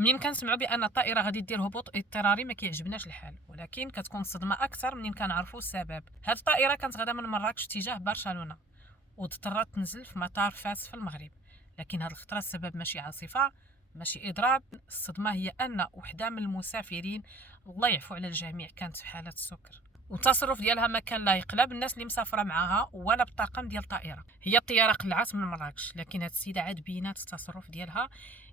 منين كنسمعوا بان الطائره غادي دير هبوط اضطراري ما كيعجبناش الحال، ولكن كتكون الصدمه اكثر منين كنعرفوا السبب. هاد الطائره كانت غادا من مراكش اتجاه برشلونه واضطرت تنزل في مطار فاس في المغرب، لكن هاد الخطره السبب ماشي عاصفه ماشي اضراب. الصدمه هي ان وحده من المسافرين، الله يعفو على الجميع، كانت في حاله السكر، والتصرف ديالها ما كان لايق لا بالناس اللي مسافره معاها ولا بالطاقم ديال الطائره. هي الطياره قلعت من مراكش، لكن هاد السيده عاد بينات التصرف ديالها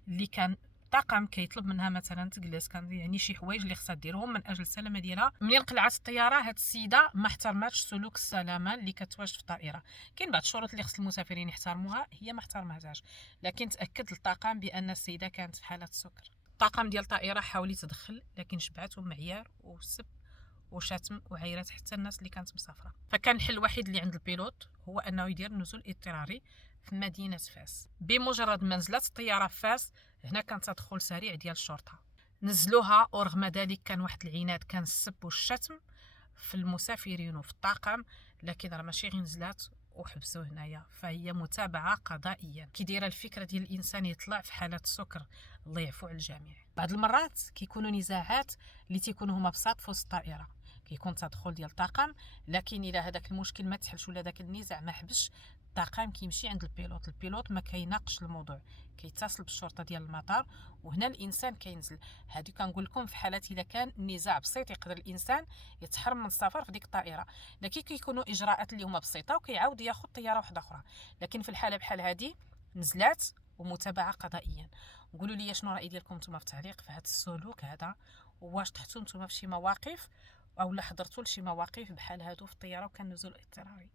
اللي كان الطاقم كيطلب منها مثلا تجلس، كان يعني شي حوايج اللي خصها ديرهم من اجل السلامه ديالها. منين قلعت الطياره هاد السيده ما احترماتش سلوك السلامه اللي كتواجد في الطائره. كاين بعض الشروط اللي خص المسافرين يحترموها، هي ما احترمتهاش، لكن تاكد الطاقم بان السيده كانت في حاله السكر. الطاقم ديال الطائره حاول يتدخل، لكن شبعتهم معيار وسب وشاتم وعيرات حتى الناس اللي كانت مسافره. فكان الحل الوحيد اللي عند البيلوت هو انه يدير نزول اضطراري في مدينه فاس. بمجرد ما نزلت الطياره في فاس، هنا كان تدخل سريع ديال الشرطه، نزلوها، ورغم ذلك كان واحد العناد، كان السب والشتم في المسافرين وفي الطاقم، لكن راه ماشي غير نزلات وحبسوا هنايا، فهي متابعه قضائيا. كي دايره الفكره ديال الانسان يطلع في حاله السكر، الله يعفو على الجميع. بعض المرات كيكونوا نزاعات اللي تيكونوا هما بساط في وسط الطائره، كيكون تدخل ديال الطاقم، لكن الى هذاك المشكل ما تحلش ولا داك النزاع ما حبش، الطاقم كيمشي عند البيلوت ما كيناقش الموضوع، كيتصل بالشرطه ديال المطار، وهنا الانسان كينزل. هادي كنقول لكم في حالات اذا كان النزاع بسيط يقدر الانسان يتحرم من السفر في ديك الطائره، لكن كيكونوا اجراءات اللي هما بسيطه وكيعاود ياخذ طياره واحده اخرى. لكن في الحاله بحال هذه نزلات ومتابعه قضائيا. قولوا لي شنو راي ديالكم نتوما في التعليق في هذا السلوك هذا، واش طحتوا نتوما في شي مواقف او حضرتوا لشي مواقف بحال هادو في الطياره وكان نزول اضطراري؟